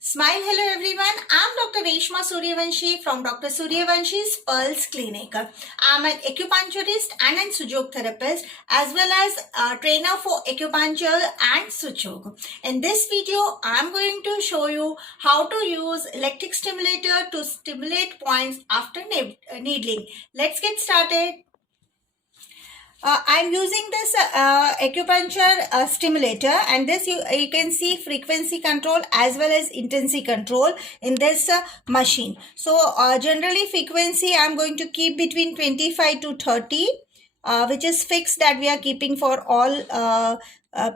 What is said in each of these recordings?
Smile, hello everyone. I'm Dr. Reshma Suryavanshi from Dr. Suryavanshi's Pulse Clinic. I'm an acupuncturist and a Sujok therapist as well as a trainer for acupuncture and Sujok. In this video, I'm going to show you how to use electric stimulator to stimulate points after needling. Let's get started. I'm using this acupuncture stimulator, and this you can see frequency control as well as intensity control in this machine. So generally frequency I'm going to keep between 25 to 30, which is fixed that we are keeping for all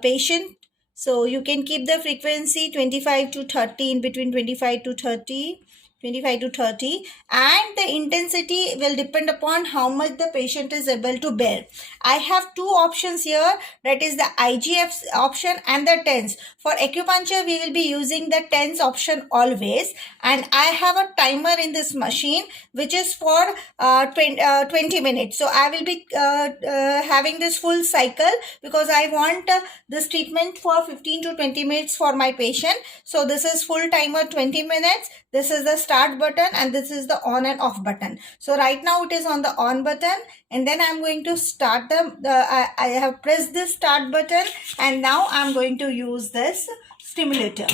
patient. So you can keep the frequency 25 to 30, in between 25 to 30. 25 to 30, and the intensity will depend upon how much the patient is able to bear. I have two options here, that is the IGF option and the TENS. For acupuncture we will be using the TENS option always, and I have a timer in this machine which is for 20 minutes. So I will be having this full cycle because I want this treatment for 15 to 20 minutes for my patient. So this is full timer 20 minutes. This is the start button and this is the on and off button. So right now it is on the on button, and then I'm going to start I have pressed this start button, and now I'm going to use this stimulator.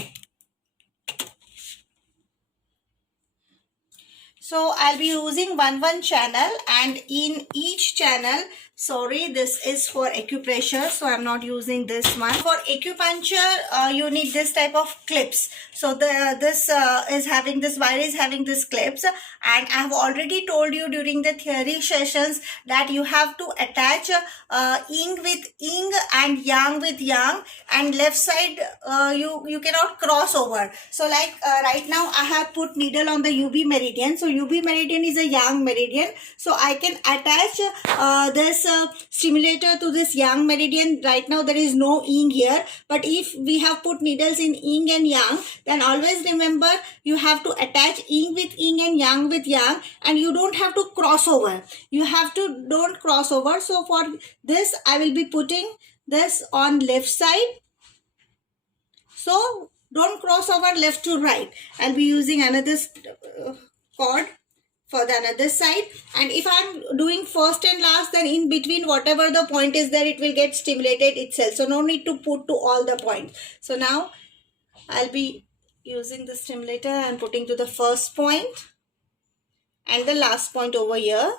So I'll be using one channel, and in each channel, sorry, this is for acupressure, so I'm not using this one. For acupuncture, you need this type of clips. So this is having this wire is having this clips, and I have already told you during the theory sessions that you have to attach yin with yin and yang with yang, and left side you cannot cross over. So like right now I have put needle on the UB meridian. So UB meridian is a yang meridian, so I can attach this stimulator to this yang meridian. Right now there is no yin here, but if we have put needles in yin and yang, then always remember you have to attach yin with yin and yang with yang, and you don't have to cross over. You have to don't cross over. So for this I will be putting this on left side, so don't cross over left to right. I'll be using another cord for the another side, and if I'm doing first and last, then in between whatever the point is there, it will get stimulated itself. So no need to put to all the points. So now I'll be using the stimulator and putting to the first point and the last point over here.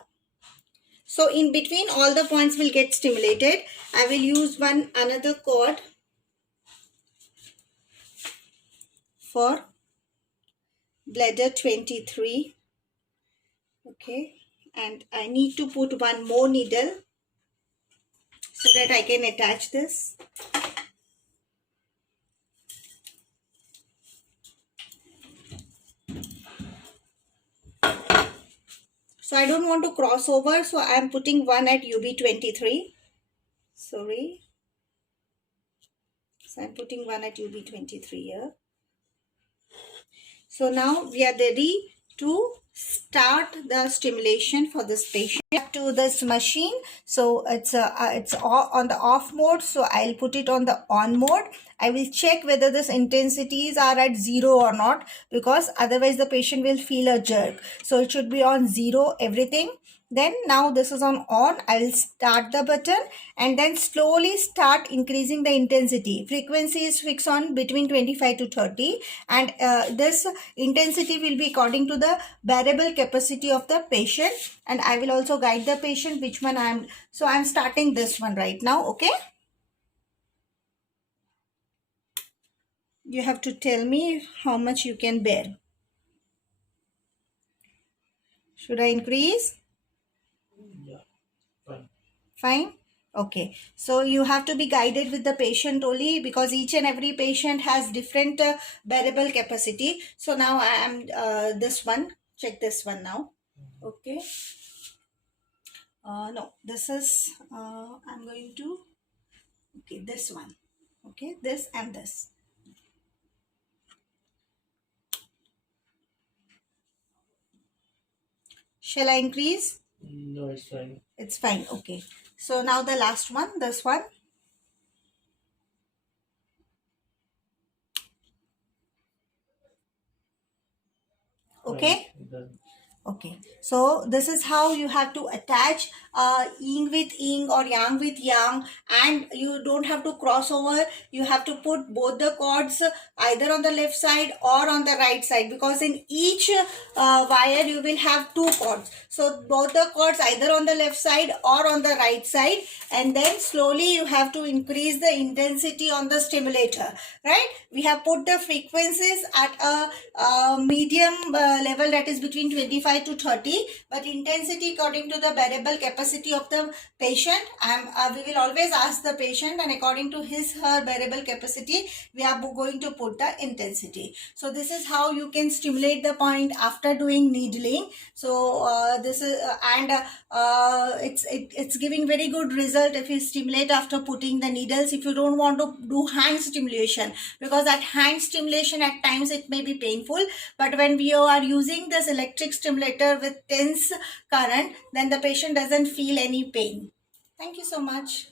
So in between all the points will get stimulated. I will use another cord for bladder 23. Okay, and I need to put one more needle so that I can attach this. So I don't want to cross over, so I am putting one at UB23. Sorry. So I'm putting one at UB23 here. So now we are ready to start the stimulation for this patient. To this machine, so it's on the off mode, so I'll put it on the on mode. I will check whether this intensities are at 0 or not, because otherwise the patient will feel a jerk. So it should be on 0 everything. Then now this is on. I will start the button and then slowly start increasing the intensity. Frequency is fixed on between 25 to 30, and this intensity will be according to the bearable capacity of the patient, and I will also guide the patient which one I'm starting this one right now. Okay, you have to tell me how much you can bear. Should I increase? Fine. Okay, so you have to be guided with the patient only, because each and every patient has different bearable capacity. So now I am this one. Check this one now. Okay. No, this is I'm going to, okay, this one. Okay, this and this. Shall I increase? No, it's fine. It's fine. Okay. So now the last one, this one. Okay. Okay, so this is how you have to attach yin with yin or yang with yang, and you don't have to cross over. You have to put both the cords either on the left side or on the right side, because in each wire you will have two cords. So both the cords either on the left side or on the right side, and then slowly you have to increase the intensity on the stimulator, right? We have put the frequencies at a medium level, that is between 25 to 30, but intensity according to the bearable capacity of the patient. We will always ask the patient, and according to her bearable capacity we are going to put the intensity. So this is how you can stimulate the point after doing needling. So this is it's giving very good result if you stimulate after putting the needles. If you don't want to do hand stimulation, because at hand stimulation at times it may be painful, but when we are using this electric stimulator with tense current, then the patient doesn't feel any pain. Thank you so much.